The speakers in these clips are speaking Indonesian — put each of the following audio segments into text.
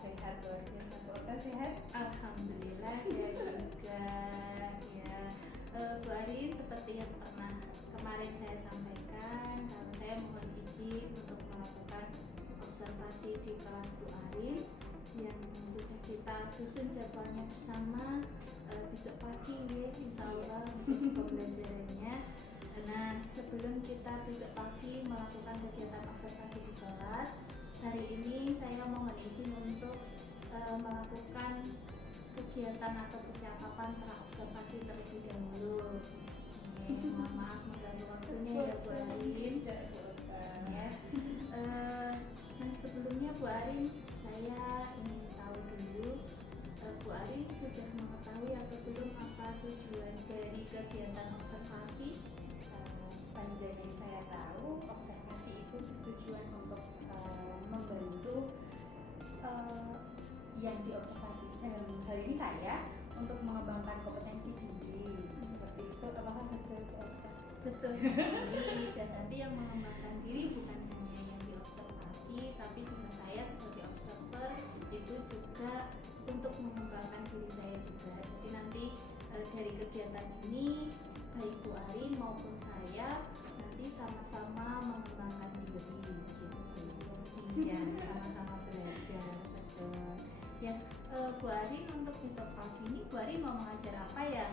sehat luar biasa. Kok sehat? Alhamdulillah sehat juga ya. Bu Arin, seperti yang pernah kemarin saya sampaikan, kalau saya mohon izin untuk melakukan observasi di kelas Bu Arin yang sudah kita susun jadwalnya bersama besok pagi ya, insya Allah untuk pembelajarannya. Nah, sebelum kita besok pagi melakukan kegiatan observasi di kelas, hari ini saya mohon izin untuk melakukan kegiatan atau persiapan praobservasi terlebih dahulu. Mohon maaf mengganggu waktunya ya Bu Arin. Ya. Nah, sebelumnya Bu Arin, saya ingin tahu dulu, Bu Arin sudah mengetahui atau belum apa tujuan dari kegiatan observasi? Sepanjang yang saya tahu, observasi itu bertujuan untuk membantu yang diobservasi. Dalam hal ini saya untuk mengembangkan kompetensi diri. Seperti itu, apakah betul? Betul sekali. Dan nanti yang mengembangkan diri bukan hanya yang diobservasi, tapi juga saya sebagai observer itu juga untuk mengembangkan diri saya juga. Jadi nanti dari kegiatan ini baik Bu Arin maupun saya nanti sama-sama mengembangkan diri gitu. Jadi ya sama-sama belajar, betul. Ya, Bu Arin untuk besok pagi ini Bu Arin mau mengajar apa ya?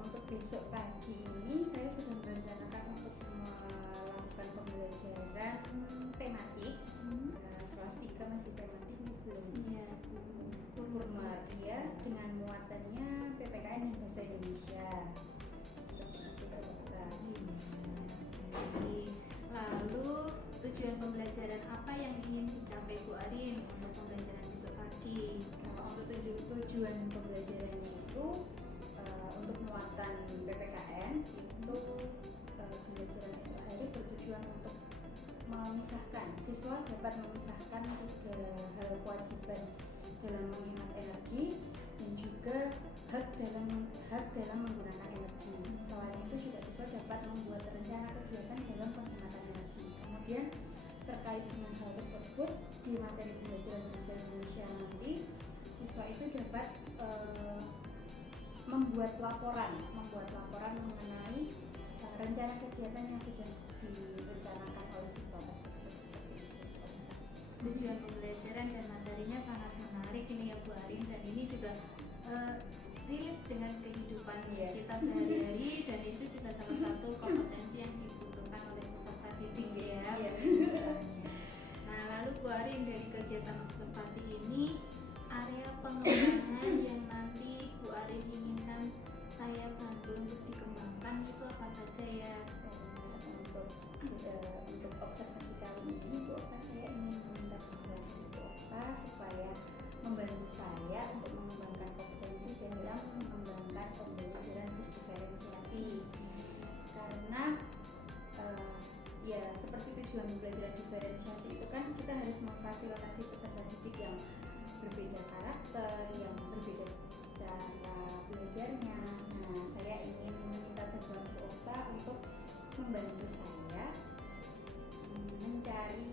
Untuk besok pagi ini saya sudah merencanakan untuk melakukan pembelajaran tematik. Kelas 3 masih tematik nih belum. Iya, Kurmaria dengan muatannya PPKN dan bahasa Indonesia. Seperti itu dokter. Lalu tujuan pembelajaran apa yang ingin dicapai Bu Arin untuk pembelajaran besok pagi? Kalau untuk tujuan pembelajarannya itu untuk muatan PPKN itu pembelajaran esok hari bertujuan untuk memisahkan siswa dapat memisahkan 3 hal kewajiban dalam menghemat energi dan juga hak dalam menggunakan energi. Selain itu juga siswa dapat membuat rencana kegiatan dalam penghematan energi. Kemudian terkait dengan hal tersebut di materi pembelajaran bahasa Indonesia nanti siswa itu dapat membuat laporan mengenai rencana kegiatan yang sudah direncanakan oleh siswa tersebut. Tujuan pembelajaran dan materinya sangat menarik ini ya Bu Arin, dan ini juga relate dengan kehidupan kita sehari-hari, dan itu juga salah satu kompetensi yang dibutuhkan oleh peserta didik ya. Nah, lalu Bu Arin, dari kegiatan observasi ini area pengembangan yang nanti Bu Arin inginkan saya bantu untuk dikembangkan itu apa saja ya? Untuk observasi kali ini Bu Opa, saya ingin meminta bantuan Bu Opa supaya membantu saya untuk mengembangkan kompetensi dalam mengembangkan pembelajaran diferensiasi, karena ya seperti tujuan pembelajaran diferensiasi itu kan kita harus memfasilitasi peserta didik yang berbeda karakter, yang berbeda cara belajarnya. Nah, saya ingin meminta bantuan Bu Opa untuk membantu saya mencari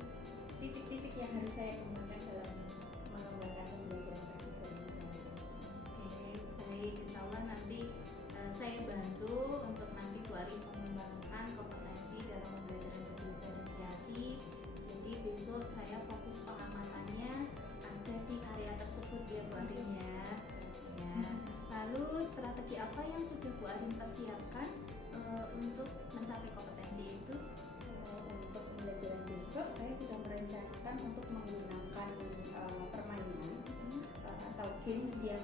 titik-titik yang harus saya kembangkan dalam mengembangkan pembelajaran diferensiasi. Oke, baik, insya Allah nanti saya bantu untuk nanti Bu Arin mengembangkan kompetensi dalam pembelajaran diferensiasi. Jadi besok saya fokus pengamatannya ada di area tersebut ya Bu Arin ya. Lalu strategi apa yang sudah Bu Arin persiapkan untuk mencapai kompetensi itu? Untuk pembelajaran besok saya sudah merencanakan untuk menggunakan permainan atau games yang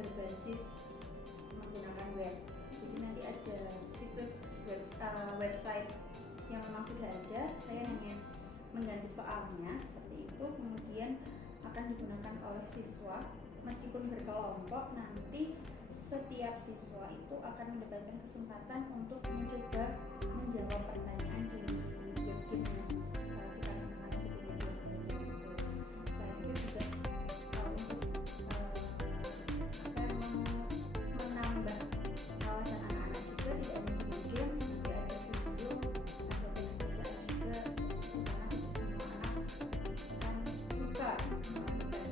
berbasis menggunakan web. Jadi nanti ada situs website yang memang sudah ada, saya hanya mengganti soalnya seperti itu, kemudian akan digunakan oleh siswa meskipun berkelompok. Nanti setiap siswa itu akan mendapatkan kesempatan untuk mencoba menjawab pertanyaan di web game yang kita masuk di media belajar itu. Selain itu juga akan menambah wawasan anak-anak juga, tidak hanya di game, juga ada video, ada teks bacaan juga, seperti itu, karena semua anak akan suka melakukan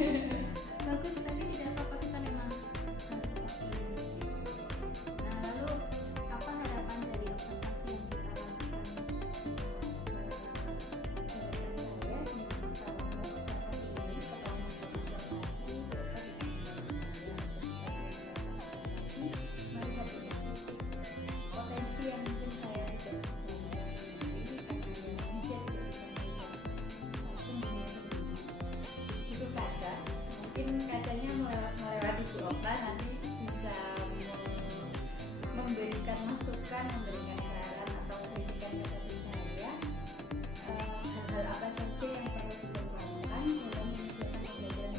Bagus, tapi tidak apa-apa, kita memang harus optimis. Nah, lalu apa harapan dari observasi yang kita lakukan? Potensi yang mungkin saya tidak bisa lihat sendiri karena ya manusia tidak bisa melihat satu dunia sendiri. Itu kaca, mungkin kacanya melewati kuota nanti bisa memberikan masukan, memberikan saran atau kritikan kepada saya hal-hal apa saja yang perlu dikembangkan dalam menyediakan pembelajaran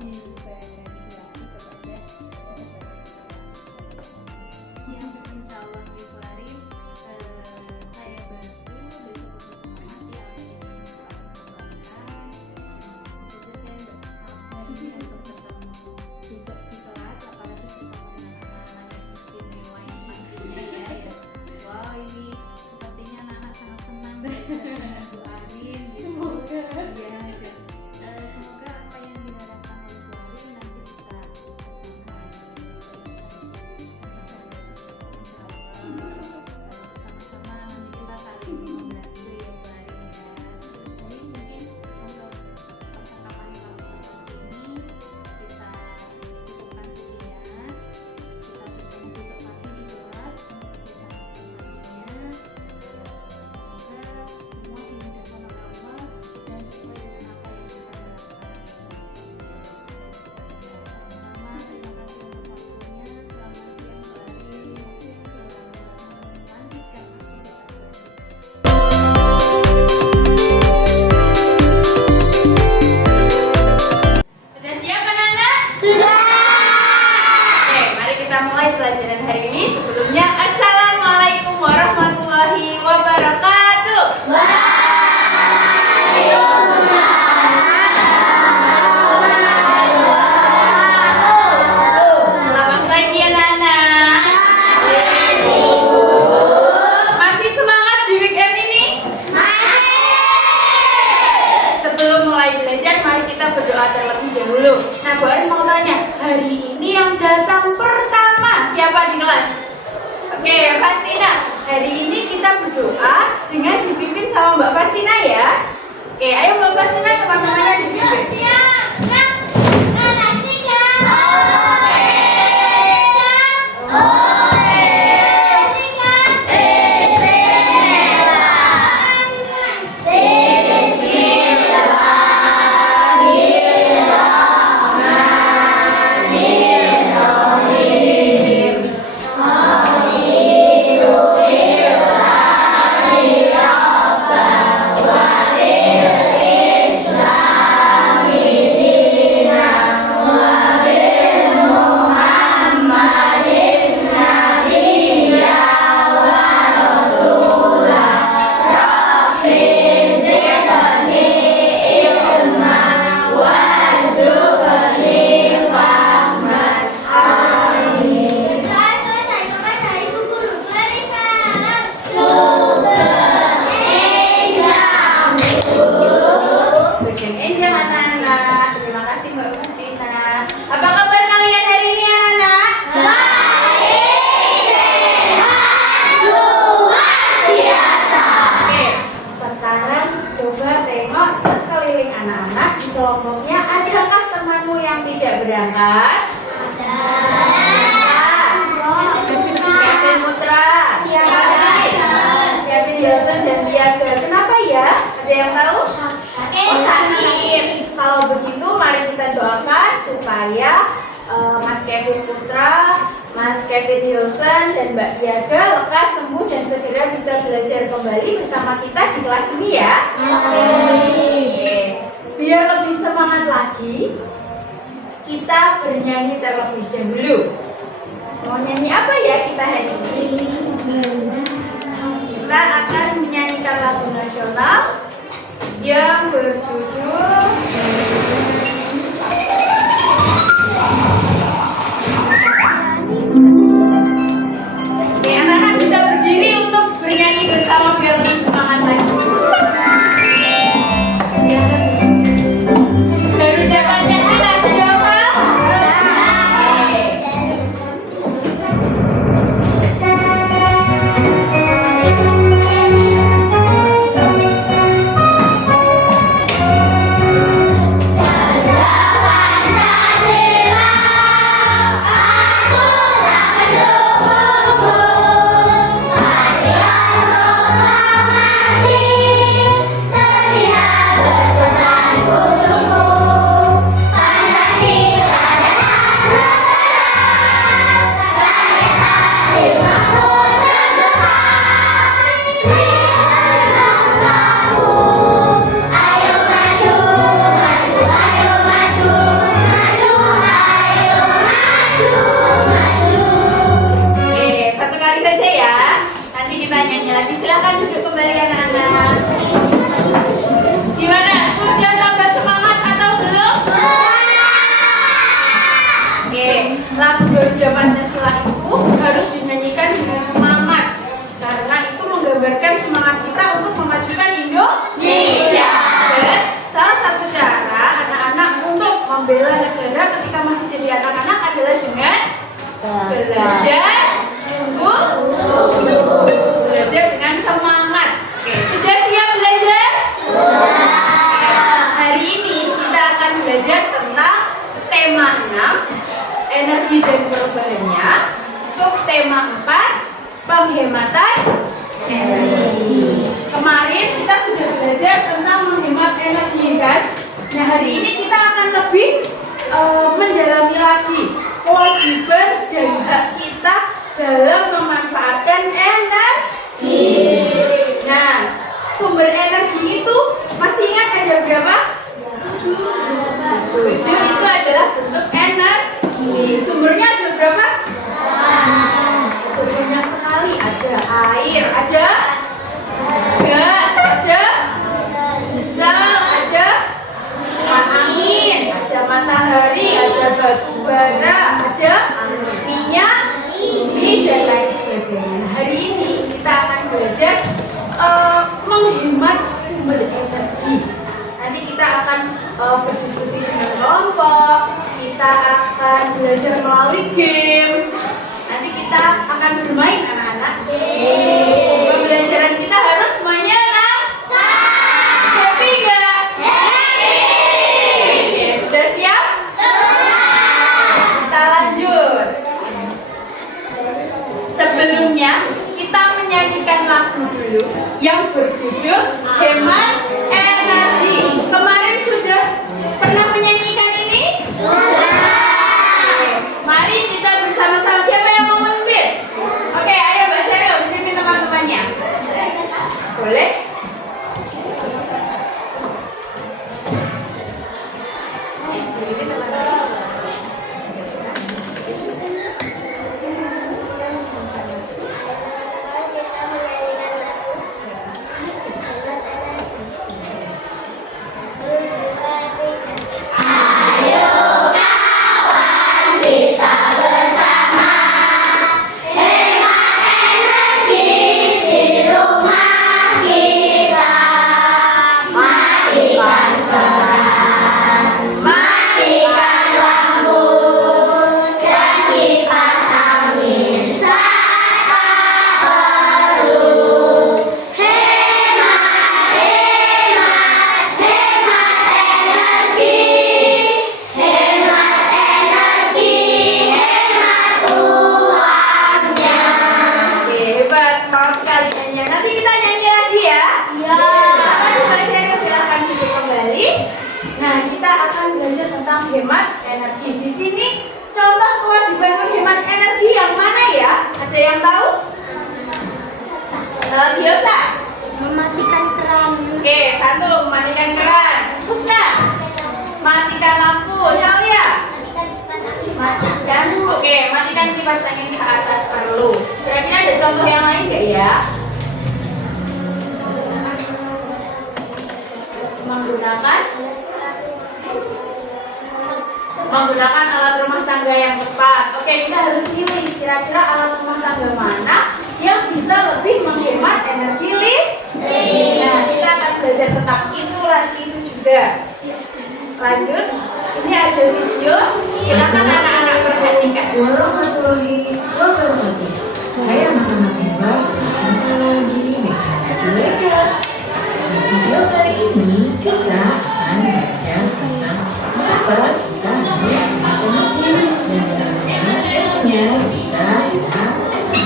diferensiasi kepada Siap, insya Allah Bu Arin, saya bantu besok untuk mengamati apa yang ingin Bapak kembangkan. Jadi saya tidak sabar untuk ketemu besok di kelas, apalagi ketemu dengan anak-anak yang istimewa yang pastinya ya. Wow, ini sepertinya anak-anak sangat senang belajar dengan Bu Arin gitu. Semoga. Iya, dan semoga apa yang diharapkan oleh Bu Arin nanti bisa tercapai. Insya Allah bersama-sama nanti kita saling membantu ya Bu Arin ya. Jadi mungkin untuk percakapan kalau observasi ini kita cukupkan sekian. Kita bertemu besok pagi di kelas untuk kegiatan observasinya. Semoga semua dimudahkan oleh Allah dan sesuai dengan apa yang kita harapkan. Sama-sama, terima kasih untuk waktunya. Selamat siang Bu Arin. Selamat melanjutkan aktivitas selanjutnya. Sudah siap anak-anak? Sudah. Oke, mari kita mulai pelajaran hari ini. Sebelumnya, Assalamualaikum warahmatullahi wabarakatuh. Selamat pagi anak-anak. Masih semangat di weekend ini? Sebelum mulai belajar, mari kita berdoa terlebih dahulu. Nah, Bu Arin mau tanya, hari ini yang datang pertama siapa di kelas? Oke, Fastina. Hari ini kita berdoa dengan dipimpin sama Mbak Fastina ya. Oke, ayo Mbak Fastina, teman-temannya dipimpin. Bagian Angel anak-anak. Terima kasih Mbak Fastina. Apa kabar kalian hari ini anak-anak? Oke, sekarang coba tengok sekeliling anak-anak. Di kelompoknya adakah temanmu yang tidak berangkat? Kevin Putra, Kevin Wilson dan Tiaga. Kenapa ya? Ada yang tahu? Sakit. Kalau begitu mari kita doakan supaya Mas Kevin Putra, Mas Kevin Wilson dan Mbak Tiaga lekas sembuh dan segera bisa belajar kembali bersama kita di kelas ini ya. Oke. Biar lebih semangat lagi, kita bernyanyi terlebih dahulu. Mau nyanyi apa ya kita hari ini? Kita akan menyanyikan lagu nasional yang berjudul Oke, anak-anak bisa berdiri untuk bernyanyi bersama biar lebih semangat lagi. Baru membela negara ketika masih jadi anak-anak adalah dengan belajar sungguh-sungguh, belajar dengan semangat. Oke, sudah siap belajar? Hari ini kita akan belajar tentang tema 6, energi dan perubahannya. Subtema 4, penghematan energi. Kemarin kita sudah belajar tentang menghemat energi kan? Nah, hari ini kita akan lebih mendalami lagi kewajiban dan hak kita dalam memanfaatkan energi. Nah, sumber energi itu masih ingat ada berapa? 7 itu adalah bentuk energi. Sumbernya ada berapa? Banyak sekali. Ada air, ada gas, ada diesel, ada angin, ada matahari, ada batu bara, ada minyak, bumi, dan lain sebagainya. Hari ini kita akan belajar menghemat sumber energi. Nanti kita akan berdiskusi dengan kelompok, kita akan belajar melalui game. Nanti kita akan bermain anak-anak. Pembelajaran kita harus semuanya happy nggak? Happy. Sudah siap? Kita lanjut. Sebelumnya kita menyanyikan lagu dulu yang berjudul Hemat Energi. Kemarin sudah pernah menyanyikan ini? Mari kita bersama-sama. Siapa yang mau memimpin? Oke, ayo Mbak Sheryl pimpin teman-temannya. Boleh? Hemat energi. Di sini contoh kewajiban menghemat energi yang mana ya? Ada yang tahu? Diosa? Mematikan keran. Oke, 1 mematikan keran. Husna? Matikan lampu. Calia? Matikan. Oke, matikan kipas angin saat perlu. Kira-kira ada contoh yang lain nggak ya? Menggunakan alat rumah tangga yang tepat. Oke, kita harus pilih kira-kira alat rumah tangga mana yang bisa lebih menghemat energi listrik. Nah, kita akan belajar tentang itu juga. Lanjut, ini ada video. Silakan anak-anak perhatikan. Warahmatullahi wabarakatuh. Saya anak-anak hebat. Jumpa lagi dengan mereka. Video kali ini kita akan belajar tentang mengapa kita harus energi dan bagaimana caranya kita hemat energi.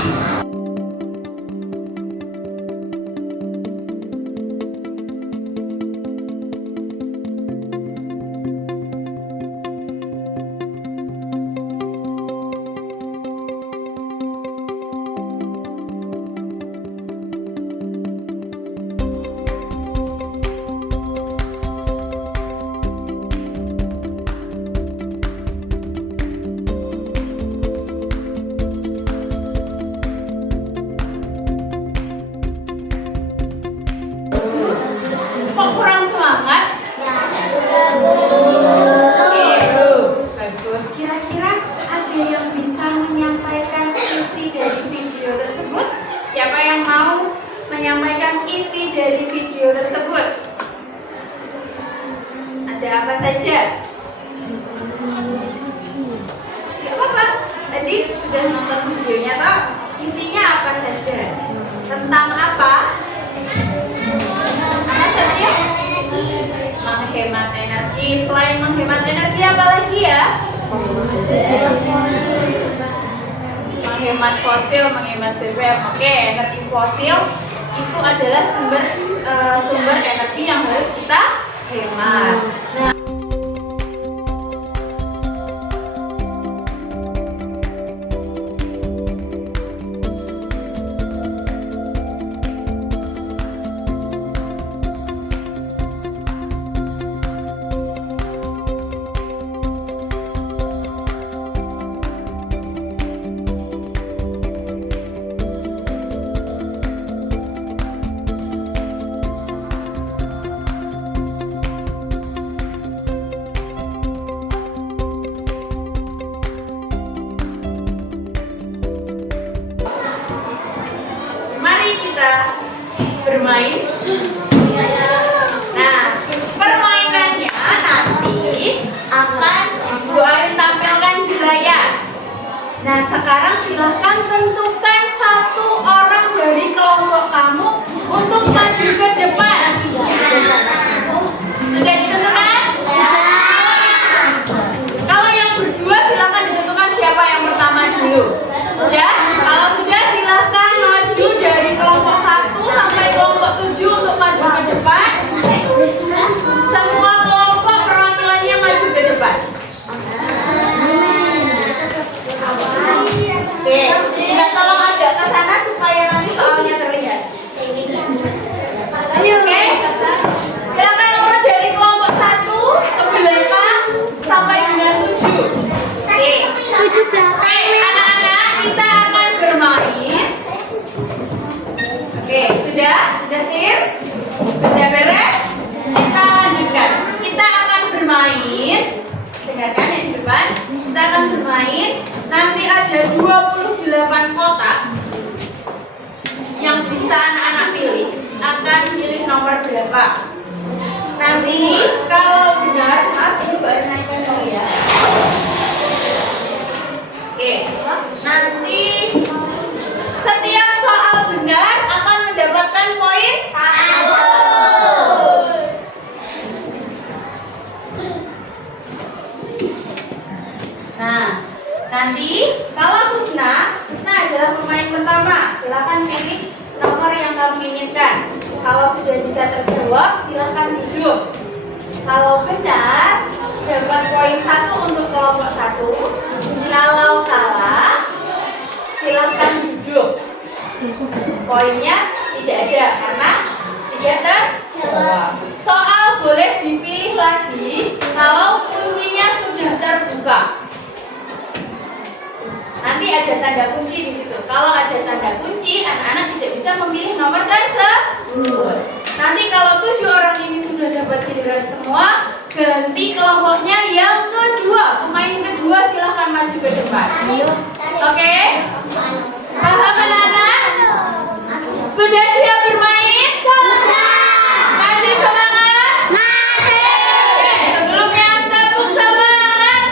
Kok kurang semangat? Bagus. Kira-kira ada yang bisa menyampaikan isi dari video tersebut? Siapa yang mau menyampaikan isi dari video tersebut? Ada apa saja? Menghemat energi apa lagi ya? Menghemat fosil, menghemat BBM. Oke, energi fosil itu adalah sumber energi yang harus kita hemat. Nah, mari kita bermain. Nah, permainannya nanti akan Ibu Arin tampilkan di layar. Nah, sekarang silahkan tentukan satu orang dari kelompok kamu untuk maju ke depan. Sudah ditentukan? Kalau yang berdua silahkan ditentukan siapa yang pertama dulu. Sudah? Kalau sudah silahkan maju dari kelompok 1 sampai kelompok 7 untuk maju ke depan. Semua kelompok perwakilannya maju ke depan. Oke, kita tolong agak ke sana supaya nanti soalnya terlihat. Oke, silakan urut dari kelompok 1 ke belakang sampai dengan 7. Oke, 7 belakang. anak-anak kita akan bermain. Oke, sudah tim? Sudah beres? Kita lanjutkan. Kita akan bermain. Dengarkan yang di depan. Kita akan bermain. Nanti ada 28 kotak yang bisa anak-anak pilih. Akan pilih nomor berapa? Nanti kalau benar, coba naikkan dulu ya. Oke, nanti setiap soal benar akan mendapatkan poin 1. Nah, nanti kalau Husna adalah pemain pertama. Silakan pilih nomor yang kamu inginkan. Kalau sudah bisa terjawab, silakan duduk. Kalau benar, dapat poin 1 untuk kelompok 1. Kalau salah, silakan duduk. Poinnya tidak ada karena tidak terjawab. Soal boleh dipilih lagi kalau kuncinya sudah terbuka. Nanti ada tanda kunci di situ. Kalau ada tanda kunci, anak-anak tidak bisa memilih nomor tersebut. Nanti kalau 7 orang ini sudah dapat giliran semua, ganti kelompoknya yang kedua. Pemain kedua silahkan maju ke depan. Oke? Paham anak-anak? Sudah siap bermain? Masih semangat? Oke, sebelumnya tepuk semangat.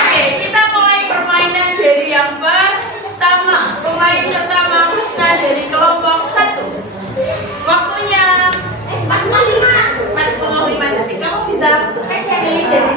Oke, kita mulai permainan dari yang pertama. Pemain pertama Husna dari kelompok 1. Waktunya 45 detik. Kamu bisa pilih dari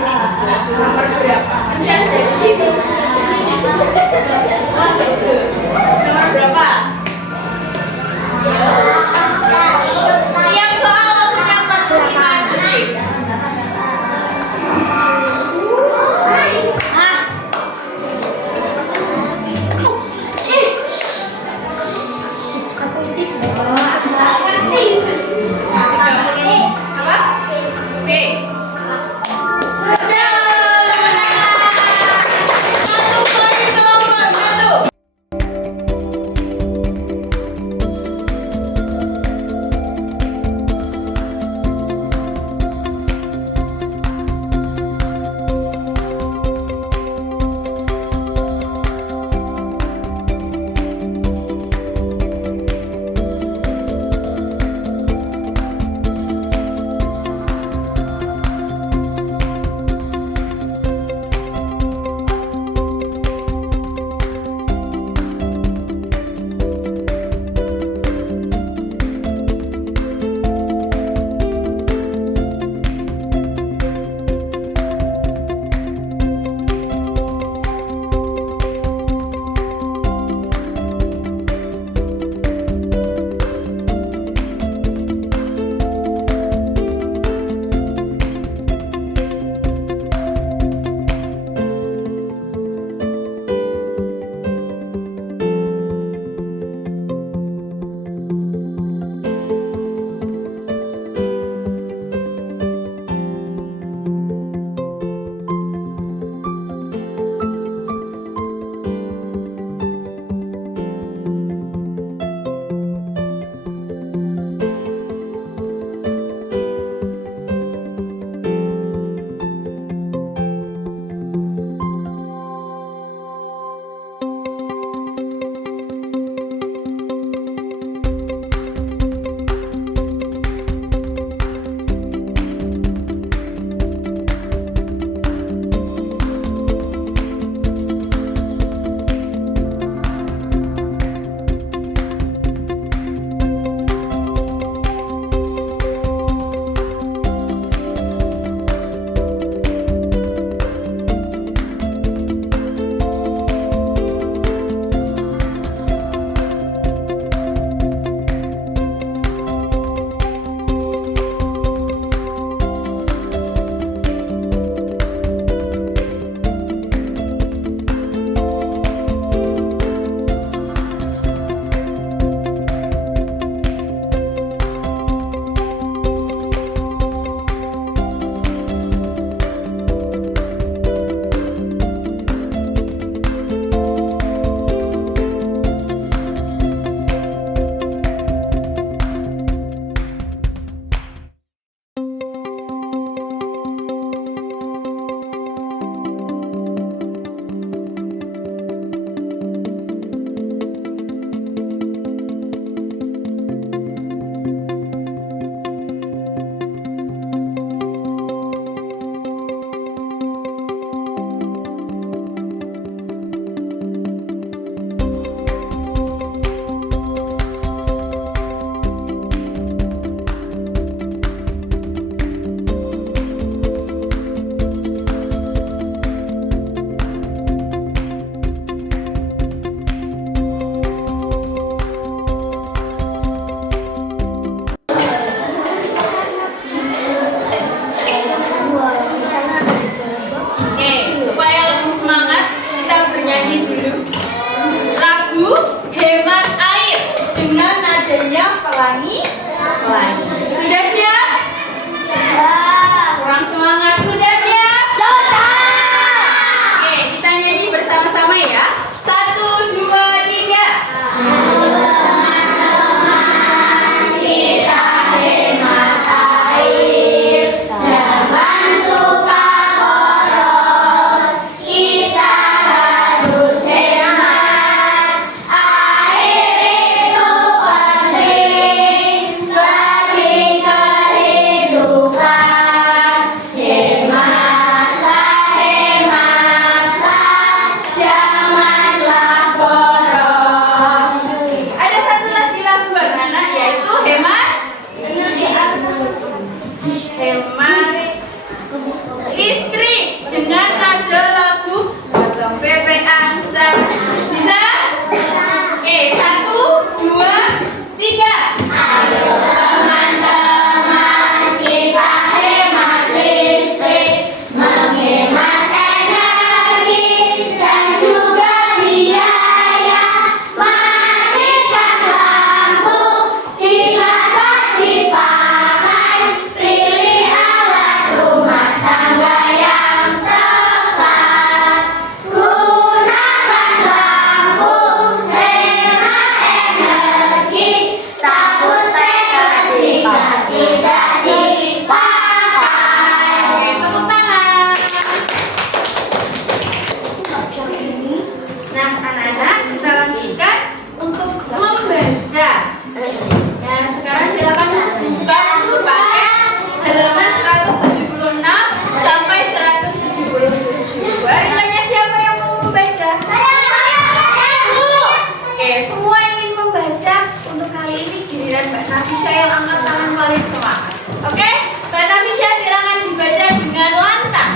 Nafisya yang angkat tangan paling semangat. Oke, Mbak Nafisya silakan dibaca dengan lantang.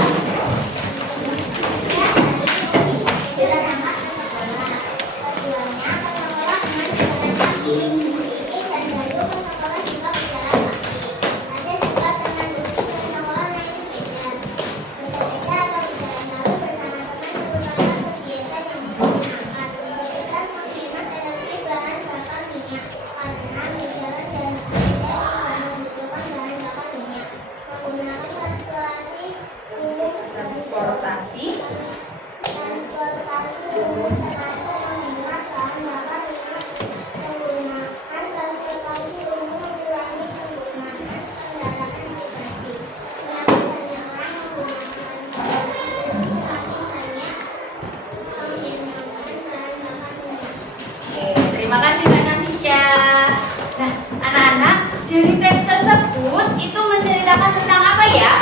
Transportasi Terima kasih Mbak Nafisya. Nah, anak-anak, dari teks tersebut itu menceritakan tentang apa ya?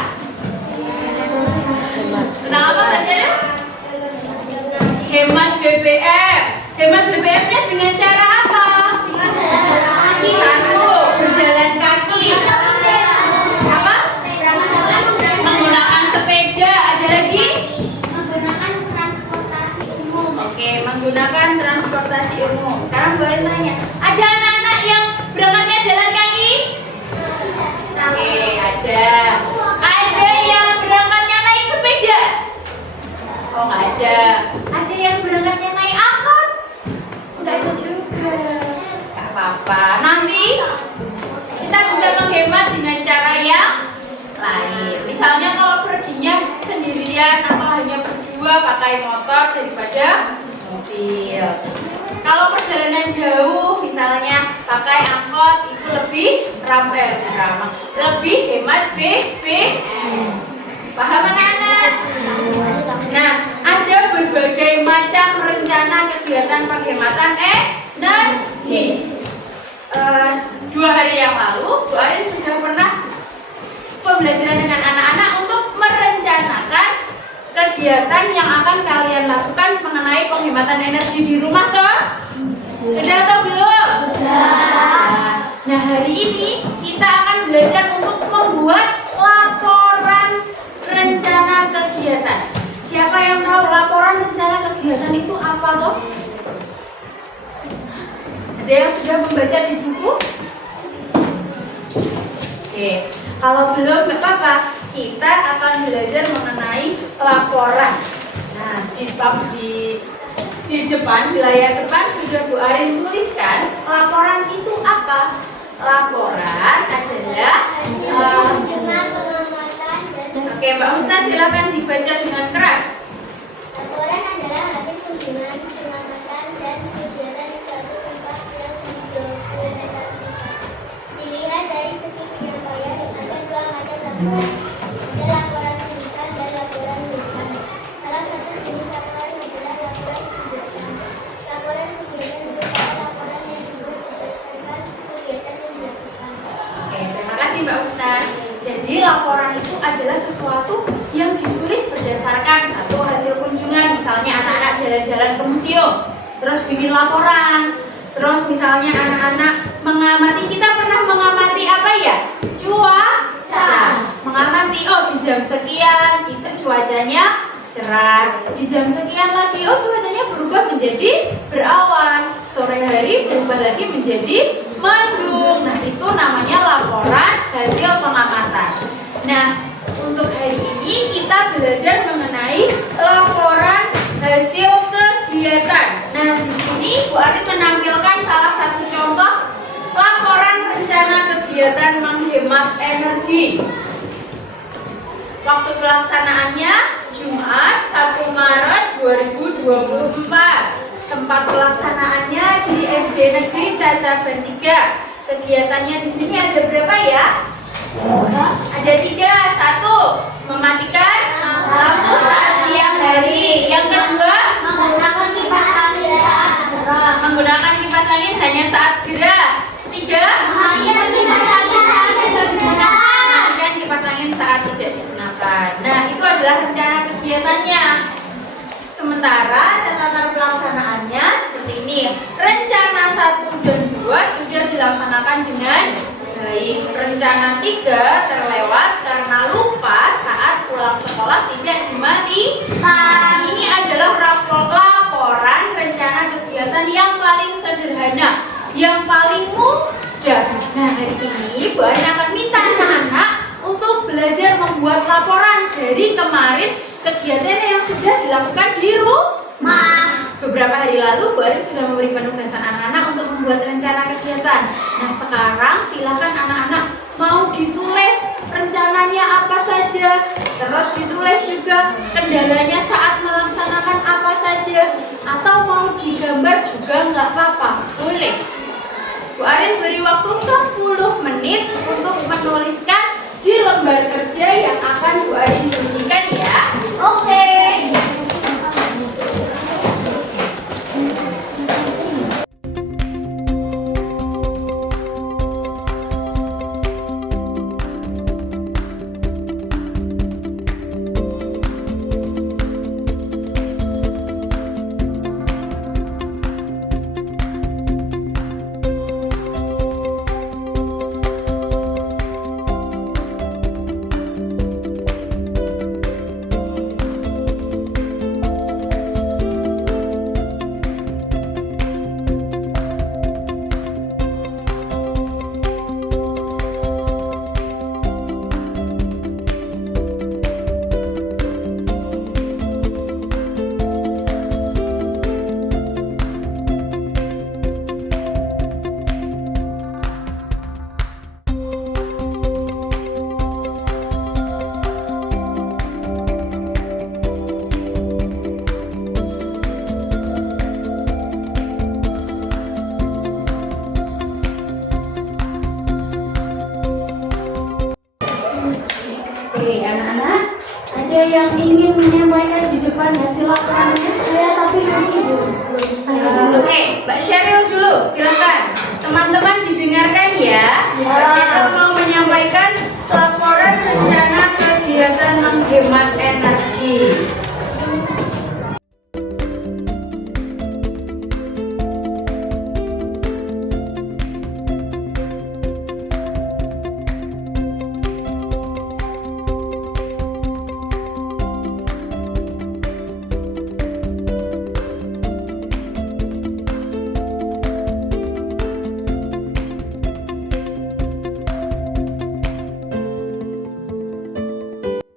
Tentang apa Mbak Jana? Hemat BBM. Hemat BBM-nya dengan cara apa? Satu, berjalan kaki. Apa? Menggunakan sepeda. Ada lagi? Oke, menggunakan transportasi umum. Sekarang boleh nanya, ada anak-anak yang berangkatnya jalan kaki? Oke, ada. Ada yang berangkatnya naik sepeda? Oh, nggak ada. Ada yang berangkatnya naik angkot? Nggak ada juga. Nggak apa-apa. Nanti kita bisa menghemat dengan cara yang lain. Misalnya kalau perginya sendirian atau hanya berdua pakai motor daripada mobil. Kalau perjalanan jauh misalnya pakai angkot itu lebih ramah, lebih hemat BBM. Paham anak-anak? Nah, ada berbagai macam rencana kegiatan penghematan energi. 2 hari yang lalu, Bu Arin sudah pernah pembelajaran dengan anak-anak untuk merencanakan kegiatan yang akan kalian lakukan mengenai penghematan energi di rumah toh? Sudah atau belum? Sudah. Nah, hari ini kita akan belajar untuk membuat laporan rencana kegiatan. Siapa yang tahu laporan rencana kegiatan itu apa toh? Ada yang sudah membaca di buku? Oke, kalau belum nggak apa-apa. Kita akan belajar mengenai laporan. Nah, di depan, di layar depan sudah Bu Arin tuliskan laporan itu apa? Laporan adalah Oke, Mbak Ustaz silakan dibaca dengan keras. Laporan adalah hasil kunjungan, pengamatan, dan kegiatan di suatu tempat yang didokumentasikan. Dilihat dari segi penyampaian, ada 2 macam laporan. Ada laporan tulisan dan laporan tulisan. Salah satu jenis laporan adalah laporan kegiatan. Laporan kegiatan merupakan laporan yang dibuat berdasarkan kegiatan yang dilakukan. Oke, terima kasih Mbak Ustaz. Jadi laporan itu adalah sesuatu yang ditulis berdasarkan satu hasil kunjungan, misalnya anak-anak jalan-jalan ke museum, terus bikin laporan. Terus misalnya anak-anak mengamati, kita pernah mengamati apa ya? Cuaca. Mengamati, oh di jam sekian itu cuacanya cerah, di jam sekian lagi oh cuacanya berubah menjadi berawan, sore hari berubah lagi menjadi mendung. Nah, itu namanya laporan hasil pengamatan. Nah, untuk hari ini kita belajar mengenai laporan hasil kegiatan. Nah, di sini Bu Arin menampilkan salah satu contoh laporan rencana kegiatan menghemat energi. Waktu pelaksanaannya Jumat 1 Maret 2024. Tempat pelaksanaannya di SD Negeri Cacaban 3. Kegiatannya di sini ada berapa ya? Ada 3. 1. Mematikan lampu saat siang hari. Yang kedua, Menggunakan kipas angin saat gerah. menggunakan kipas angin hanya saat gerah. 3. Mengalihkan kipas angin saat tidak digunakan. Mengalihkan kipas angin saat tidak digunakan. Nah, itu adalah rencana kegiatannya. Sementara catatan pelaksanaannya seperti ini. Rencana 1 dan 2 sudah dilaksanakan dengan Baik, rencana 3 terlewat karena lupa saat pulang sekolah tidak dimatikan. Ini adalah laporan rencana kegiatan yang paling sederhana, yang paling mudah. Nah, hari ini Bu Arin akan minta anak-anak untuk belajar membuat laporan dari kemarin kegiatan yang sudah dilakukan di rumah. Beberapa hari lalu Bu Arin sudah memberi penugasan anak-anak untuk membuat rencana kegiatan. Nah, sekarang silakan anak-anak mau ditulis rencananya apa saja, terus ditulis juga kendalanya saat melaksanakan apa saja, atau mau digambar juga nggak apa-apa, boleh. Bu Arin beri waktu 10 menit untuk menuliskan di lembar kerja yang akan Bu Arin tunjukkan ya. Oke. Oke, anak-anak, ada yang ingin menyampaikan di depan hasil laporannya? Saya tapi nanti belum saya. Oke, Mbak Sheryl dulu, silakan. Teman-teman didengarkan ya. Mbak Sheryl mau menyampaikan laporan rencana kegiatan menghemat energi.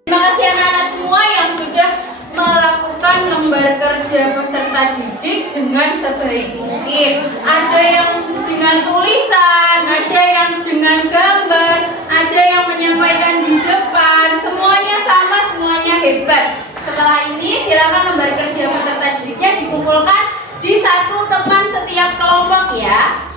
Terima kasih anak-anak semua yang sudah melakukan lembar kerja peserta didik dengan sebaik mungkin. Ada yang dengan tulisan, ada yang dengan gambar, ada yang menyampaikan di depan. Semuanya sama, semuanya hebat. Setelah ini silakan lembar kerja peserta didiknya dikumpulkan di satu teman setiap kelompok ya.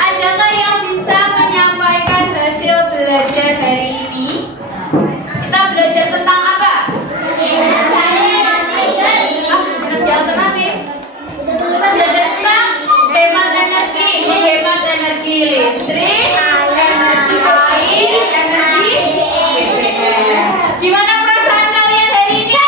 Adakah yang bisa menyampaikan hasil belajar hari ini? Kita belajar tentang apa? Yang alternatif. Kita belajar tentang hemat energi, menghemat energi listrik, energi air, energi BBM. Gimana perasaan kalian hari ini?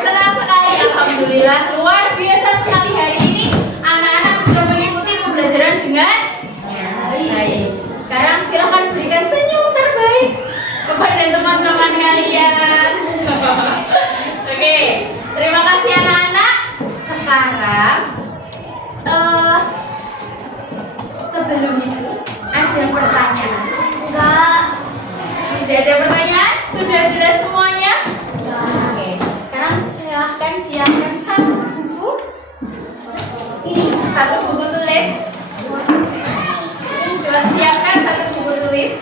Senang sekali, alhamdulillah, luar biasa sekali hari ini. Anak-anak sudah mengikuti pembelajaran dengan baik. Sekarang silakan berikan senyum terbaik kepada teman-teman kalian. Oke, terima kasih anak-anak. Sekarang sebelum itu ada pertanyaan. Tidak ada pertanyaan? Sudah jelas semuanya? Oke, sekarang silahkan siapkan satu buku. Satu buku tulis. Coba siapkan satu buku tulis.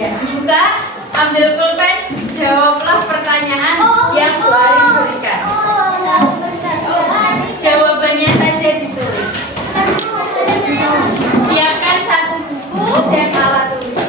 Ya, dibuka, ambil pulpen, jawablah pertanyaan yang Bu Arin berikan. Jawabannya saja ditulis. Siapkan satu buku dan alat tulis.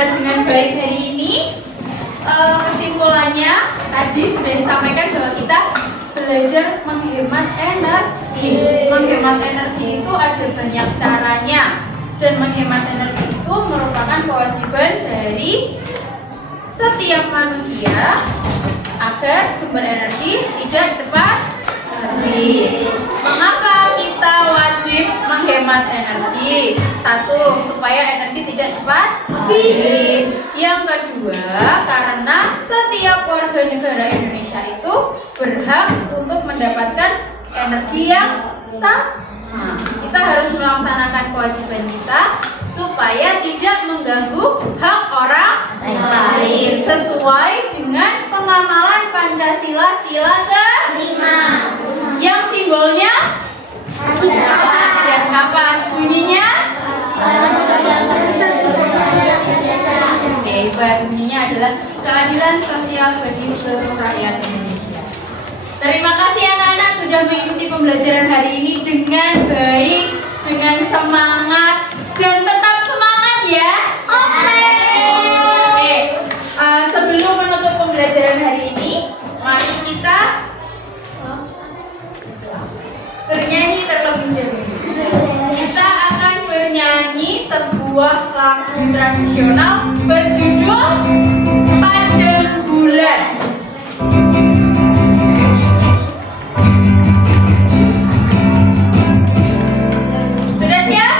berjalan dengan baik hari ini. Kesimpulannya tadi sudah disampaikan bahwa kita belajar menghemat energi. Menghemat energi itu ada banyak caranya, dan menghemat energi itu merupakan kewajiban dari setiap manusia agar sumber energi tidak cepat habis. Mengapa kita wajib menghemat energi? Satu, supaya energi tidak cepat habis. Yang kedua, karena setiap warga negara Indonesia itu berhak untuk mendapatkan energi yang sama. Kita harus melaksanakan kewajiban kita supaya tidak mengganggu hak orang lain sesuai dengan pengamalan Pancasila sila ke-5 yang simbolnya dan kapan bunyinya? Oke, bunyinya adalah keadilan sosial bagi seluruh rakyat Indonesia. Terima kasih anak-anak sudah mengikuti pembelajaran hari ini dengan baik, dengan semangat, dan tetap semangat ya. Oke. Sebelum menutup pembelajaran hari ini, mari kita bernyanyi terlebih dahulu. Kita akan bernyanyi sebuah lagu tradisional berjudul Padang Bulan. Sudah siap?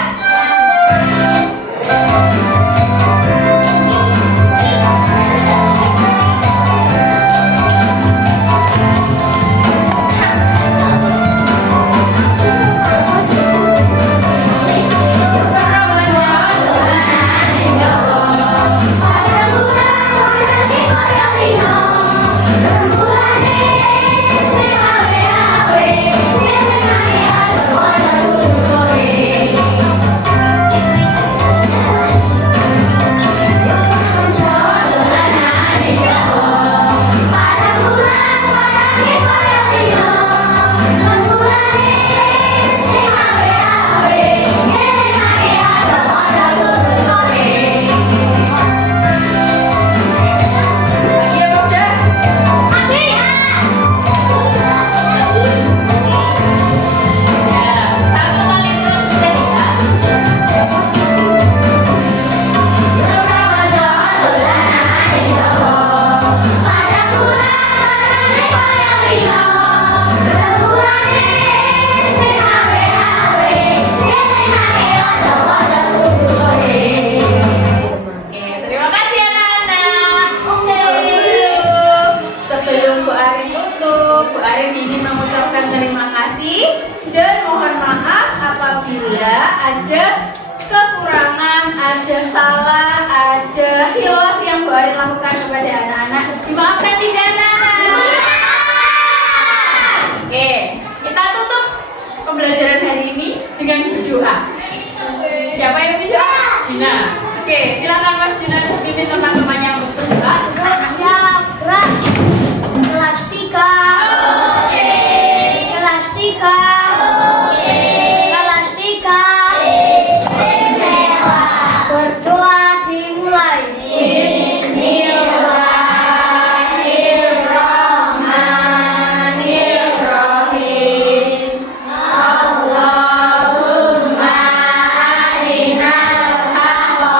Ada kekurangan, ada salah, ada hilaf yang Bu Arin lakukan kepada anak-anak. Dimaafkan tidak anak-anak? Oke, kita tutup pembelajaran hari ini dengan berdoa. Siapa yang berdoa? Jina. Oke, silakan Mas Jina pimpin teman-temannya untuk berdoa. Siap, gerak. Elastika. Elastika. Elastika. Berdoa dimulai. Bismillahirrahmanirrahim. Allahumma arinal haqqa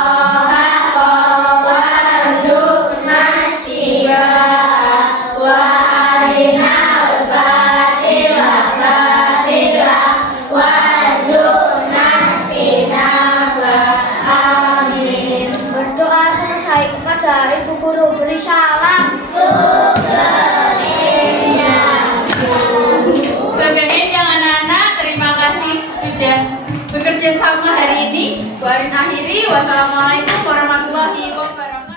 haqqan warzuqna ittiba'ah wa arinal batila batila warzuqna ijtinabah. Amin. Berdoa selesai kepada Ibu Guru, beri salam. Sugeng yang anak-anak, terima kasih sudah bekerja sama hari ini. Bu Arin akhiri. Wassalamualaikum warahmatullahi wabarakatuh.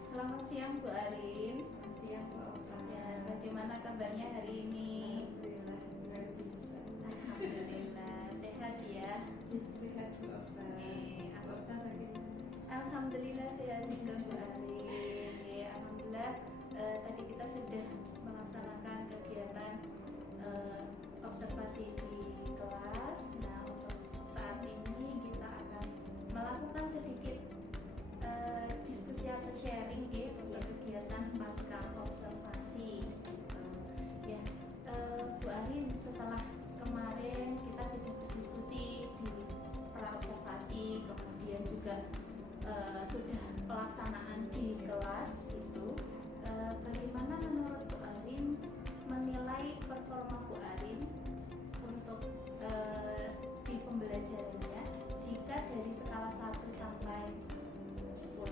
Selamat siang Bu Arin. Selamat siang Bu Okta. Bagaimana kabarnya hari ini? Alhamdulillah. Sehat ya? Sehat Bu Okta. Bu Okta bagaimana? Alhamdulillah sehat juga Bu Arin. Alhamdulillah tadi kita sudah melaksanakan kegiatan observasi di kelas. Nah, untuk saat ini kita akan melakukan sedikit diskusi atau sharing gitu untuk kegiatan pasca observasi gitu. Ya, Bu Arin, setelah kemarin kita sudah berdiskusi di pra observasi, kemudian juga sudah pelaksanaan di kelas itu, bagaimana menurut Bu Arin menilai performa Bu Arin untuk di pembelajarannya jika dari skala 1 sampai 10?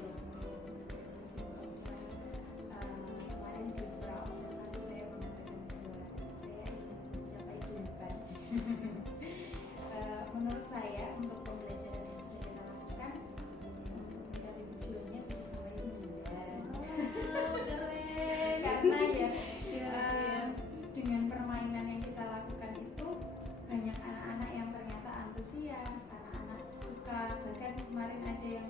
Kemarin di pra observasi saya mengatakan bahwa saya ingin mencapai 8. Menurut saya untuk pembelajaran yang sudah kita lakukan untuk mencapai tujuannya sudah sampai 9. Keren. Karena ya Ya. dengan permainan yang kita lakukan itu banyak anak-anak yang ternyata antusias, anak-anak suka, bahkan kemarin ada yang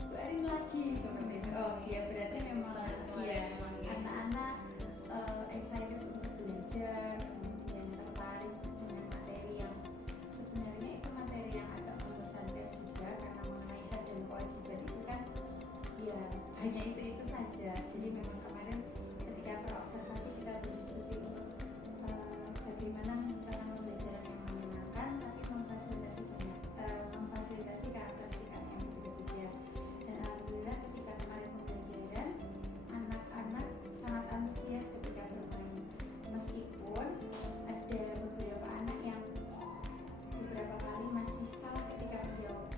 Bu Arin lagi seperti itu. Oh iya, berarti memang ya anak-anak excited untuk belajar, kemudian tertarik dengan materi yang sebenarnya itu materi yang agak membosankan juga, karena mengenai hak dan kewajiban itu kan ya hanya itu saja. Jadi memang kemarin ketika observasi kita berdiskusi untuk bagaimana menciptakan pembelajaran yang menyenangkan tapi memfasilitasi karakteristik anak yang berbeda-beda. Dan alhamdulillah ketika kemarin pembelajaran, anak-anak sangat antusias ketika bermain, meskipun ada beberapa anak yang beberapa kali masih salah ketika menjawab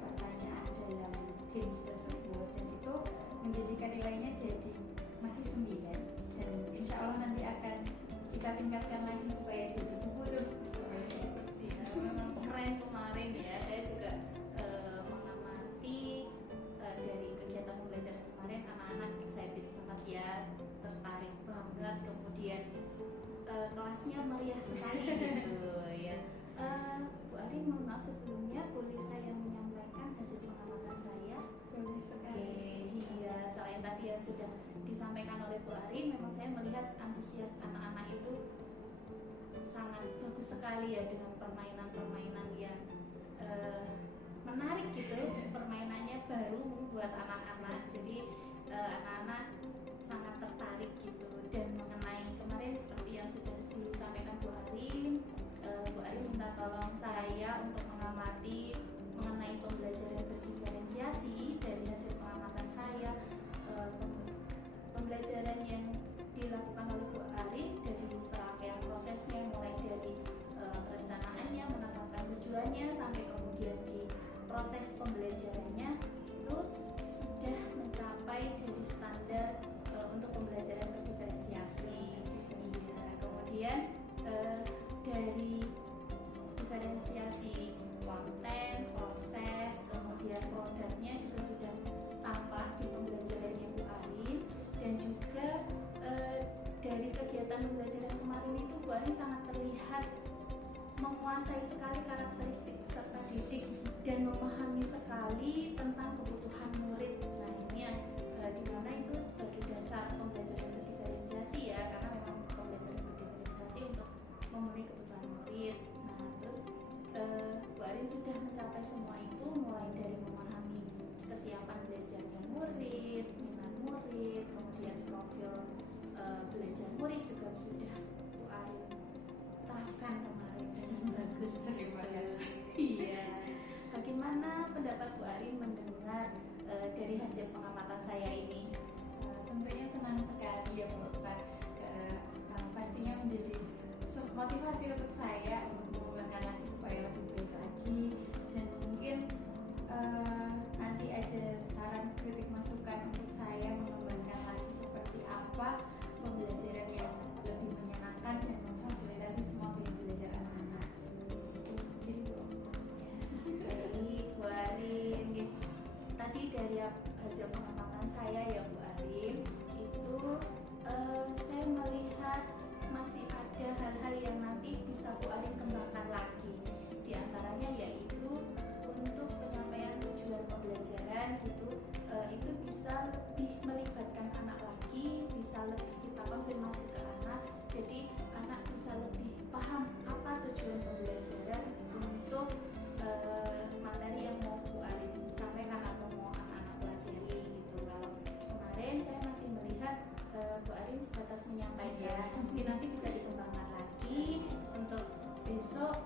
pertanyaan dalam games tersebut, dan itu menjadikan nilainya jadi masih 9, dan insya Allah nanti akan kita tingkatkan lagi supaya jadi 10. Memang keren kemarin ya, saya juga mengamati dari kegiatan pembelajaran kemarin, anak-anak excited banget ya, tertarik banget, kemudian kelasnya meriah sekali gitu ya. Bu Arin, mohon maaf sebelumnya, boleh saya menyampaikan hasil pengamatan saya? Boleh sekali. Iya, selain tadi yang sudah disampaikan oleh Bu Arin, memang saya melihat antusias anak-anak itu sangat bagus sekali ya, dengan permainan-permainan yang menarik gitu. Permainannya baru buat anak-anak, jadi anak-anak sangat tertarik gitu. Dan mengenai kemarin seperti yang sudah disampaikan Bu Arin minta tolong saya untuk mengamati mengenai pembelajaran berdiferensiasi. Dari hasil pengamatan saya, pembelajaran yang dilakukan oleh Bu Arin dari serangkaian prosesnya, mulai dari perencanaannya, menetapkan tujuannya, sampai kemudian di proses pembelajarannya itu sudah mencapai dari standar untuk pembelajaran berdiferensiasi. Iya, kemudian dari diferensiasi konten, proses, kemudian produknya juga sudah tampak di pembelajarannya Bu Arin. Dan juga dari kegiatan pembelajaran kemarin itu Bu Arin sangat terlihat menguasai sekali karakteristik peserta didik dan memahami sekali tentang kebutuhan murid. Nah, ini yang dimana itu sebagai dasar pembelajaran berdiferensiasi ya, karena memang pembelajaran berdiferensiasi untuk memenuhi kebutuhan murid. Nah, terus Bu Arin sudah mencapai semua itu, mulai dari memahami kesiapan belajarnya murid, minat murid, kemudian profil belajar murid juga sudah Bu Arin terapkan kemarin dengan bagus. Terima kasih. Iya. Bagaimana pendapat Bu Arin mendengar dari hasil pengamatan saya ini? Tentunya senang sekali ya Bu Pak. Pastinya menjadi motivasi untuk saya untuk mengembangkan lagi supaya lebih baik lagi, dan mungkin nanti ada saran, kritik, masukan untuk saya mengembangkan lagi seperti apa pembelajaran yang lebih menyenangkan dan memfasilitasi semua belajar anak-anak. Jadi Bu. Baik, Bu Arin. Tadi dari hasil pengamatan saya ya Bu Arin, itu saya melihat masih ada hal-hal yang nanti bisa Bu Arin kembangkan lagi. Di antaranya yaitu untuk penyampaian tujuan pembelajaran gitu, itu bisa lebih melibatkan anak lagi, bisa lebih kita konfirmasi ke anak, jadi anak bisa lebih paham apa tujuan pembelajaran untuk materi yang mau Bu Arin sampaikan atau mau anak-anak pelajari gitu. Kalau kemarin saya masih melihat Bu Arin sebatas menyampaikan, mungkin nanti bisa dikembangkan lagi untuk besok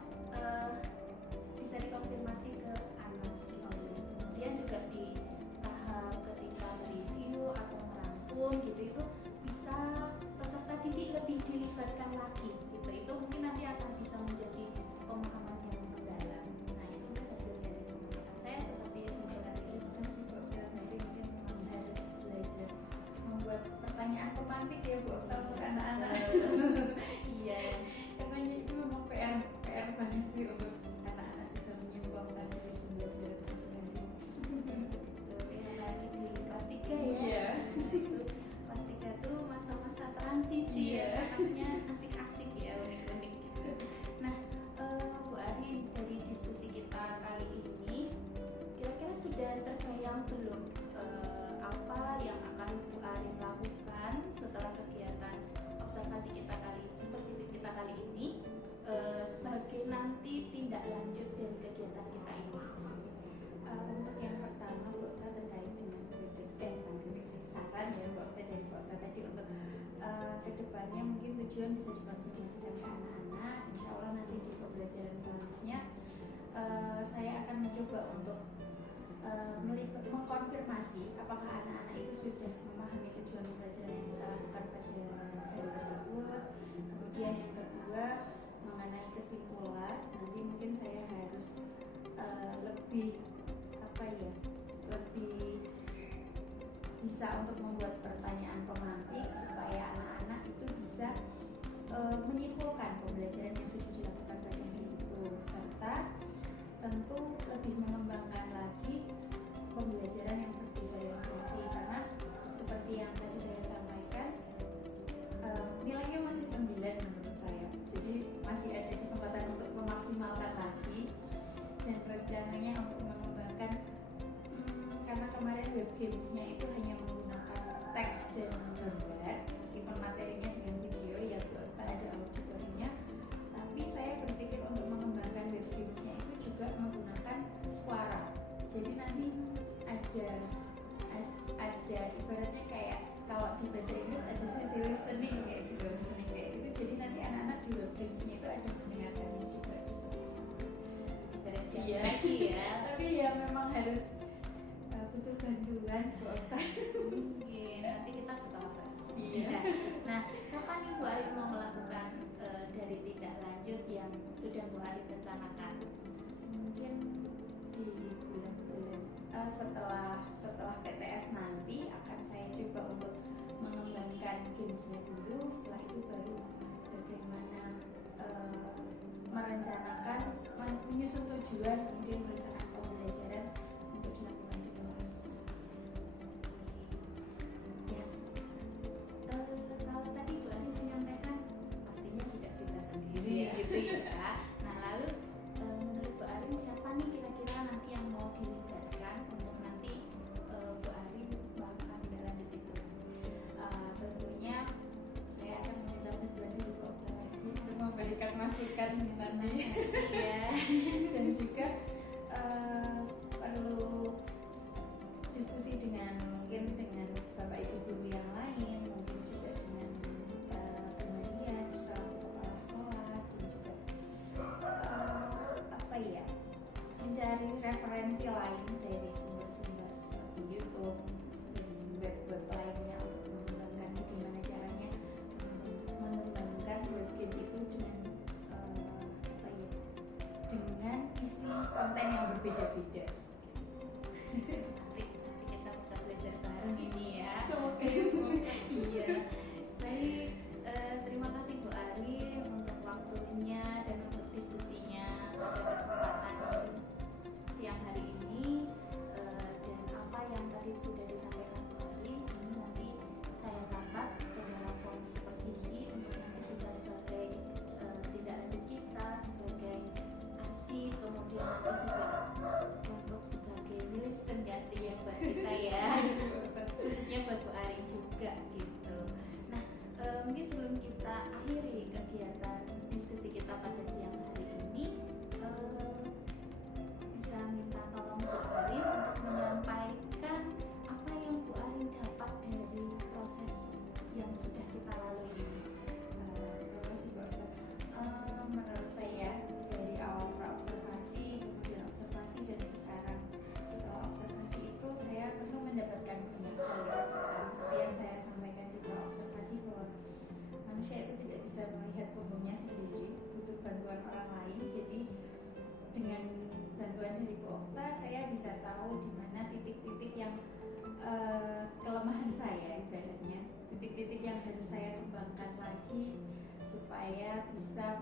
bisa dikonfirmasi ke anak gitu. Kemudian juga di tahap ketika mereview atau merangkum gitu, itu bisa peserta didik lebih dilibatkan lagi gitu. Itu mungkin nanti akan bisa menjadi pemahaman yang mendalam. Nah, itu hasil dari pengamatan saya seperti itu Bu Arin. Terima kasih Bu Okta. Jadi mungkin memang harus belajar membuat pertanyaan pemantik ya Bu Okta untuk anak-anak. Iya. Karena itu memang PR banget sih untuk anak-anak bisa menyimpulkan dari pembelajaran sehari-hari. Yang lagi di kelas 3 ya. Iya. Itu kelas 3 tuh masa-masa transisi ya. Anaknya asik-asik ya, unik-unik gitu. Nah, Bu Arin, dari diskusi kita kali ini kira-kira sudah terbayang belum apa yang akan Bu Arin lakukan setelah kegiatan observasi kita kali ini sebagai nanti tindak lanjut dari kegiatan kita ini? Untuk yang pertama Bu Okta terkait dengan saran ya Bu Okta dari Bu Okta tadi untuk kedepannya mungkin tujuan bisa dikonfirmasikan ke anak-anak. Insya Allah nanti di pembelajaran selanjutnya saya akan mencoba untuk mengkonfirmasi apakah anak-anak itu sudah memahami tujuan pembelajaran yang kita lakukan pada hari tersebut. Kemudian yang kedua mengenai kesimpulan, nanti mungkin saya harus lebih bisa untuk membuat pertanyaan pemantik supaya anak-anak itu bisa menyimpulkan pembelajaran yang sudah dilakukan pada hari itu, serta tentu lebih mengembangkan lagi pembelajaran yang berdiferensiasi, karena seperti yang tadi saya sampaikan nilainya masih 9 menurut saya, jadi masih ada kesempatan untuk memaksimalkan lagi dan rencananya untuk mengembangkan karena kemarin web gamesnya itu hanya menggunakan teks dan gambar, meskipun materinya dengan video ya ada auditornya, tapi saya berpikir untuk mengembangkan web gamesnya itu juga menggunakan suara. Jadi nanti ada ibaratnya kayak kalau di bahasa Inggris ada sesi listening kayak gitu, jadi nanti anak-anak di web gamesnya itu ada mendengarkannya juga. Diferensiasi Iya. lagi ya. Tapi ya memang harus butuh bantuan Bu Okta. Mungkin nanti kita kolaborasi. Iya. Nah, kapan nih Bu Arin mau melakukan dari tindak lanjut yang sudah Bu Arin rencanakan? Mungkin di bulan-bulan setelah PTS nanti akan saya coba untuk mengembangkan gamesnya dulu. Setelah itu baru bagaimana merencanakan menyusun tujuan, kemudian merencanakan pembelajaran untuk dilakukan di kelas. Ya. Kalau tadi Bu Arin menyampaikan pastinya tidak bisa sendiri Iya. gitu ya. Nah, lalu menurut Bu Arin siapa nih kira-kira nanti yang mau dilibatkan untuk nanti Bu Arin melakukan tindak lanjut itu? Tentunya saya akan meminta bantuan dari Bu Okta lagi untuk memberikan masukan nanti. Iya. Dan juga perlu diskusi mungkin dengan Bapak Ibu guru yang lain, mungkin juga dengan teman bersama kepala sekolah, dan juga mencari referensi lain dari sumber-sumber seperti YouTube dan web-web lainnya untuk mengembangkan bagaimana caranya mengembangkan web game itu dengan dengan isi konten yang berbeda-beda. Nanti kita bisa belajar bareng ini ya. Semoga ya Bu. Iya. Baik, terima kasih Bu Arin untuk waktunya dan untuk diskusinya pada kesempatan siang hari ini. Dan apa yang tadi sudah disampaikan Bu Arin ini nanti saya catat ke dalam form supervisi untuk nanti bisa sebagai tindak lanjut kita, sebagai arsip, kemudian nanti juga untuk sebagai listen ya buat kita ya. Khususnya buat Bu Arin juga gitu. Nah, mungkin sebelum kita akhiri kegiatan diskusi kita manusia itu tidak bisa melihat punggungnya sendiri, butuh bantuan orang lain. Jadi dengan bantuan dari Bu Okta, saya bisa tahu di mana titik-titik yang kelemahan saya, ibaratnya titik-titik yang harus saya kembangkan lagi supaya bisa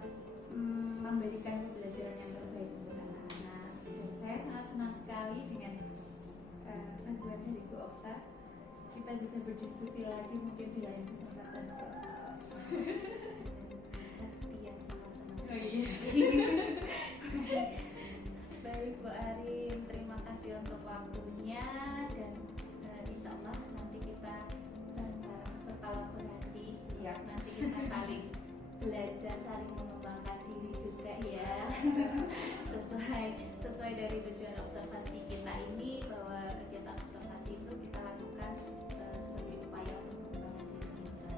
memberikan pembelajaran yang terbaik untuk anak-anak. Dan saya sangat senang sekali dengan bantuan dari Bu Okta. Kita bisa berdiskusi lagi mungkin di lain kesempatan. Hati yang sangat senang. Oh iya. Baik Bu Arin, terima kasih untuk waktunya dan insya Allah nanti kita bareng-bareng berkolaborasi. Siap. Nanti kita saling belajar, saling mengembangkan diri juga ya. sesuai dari tujuan observasi kita ini, bahwa kegiatan observasi itu kita lakukan sebagai upaya untuk mengembangkan diri kita.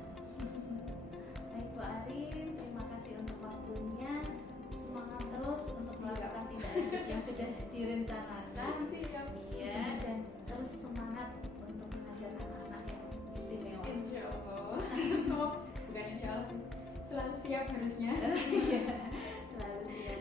Baik Bu Arin, terima kasih untuk waktunya. Semangat terus untuk melakukan tindak lanjut yang sudah direncanakan. Iya, dan terus semangat untuk mengajar anak-anak yang istimewa. Insya Allah. Bukan insya Allah sih. Selalu siap harusnya. Iya, selalu siap.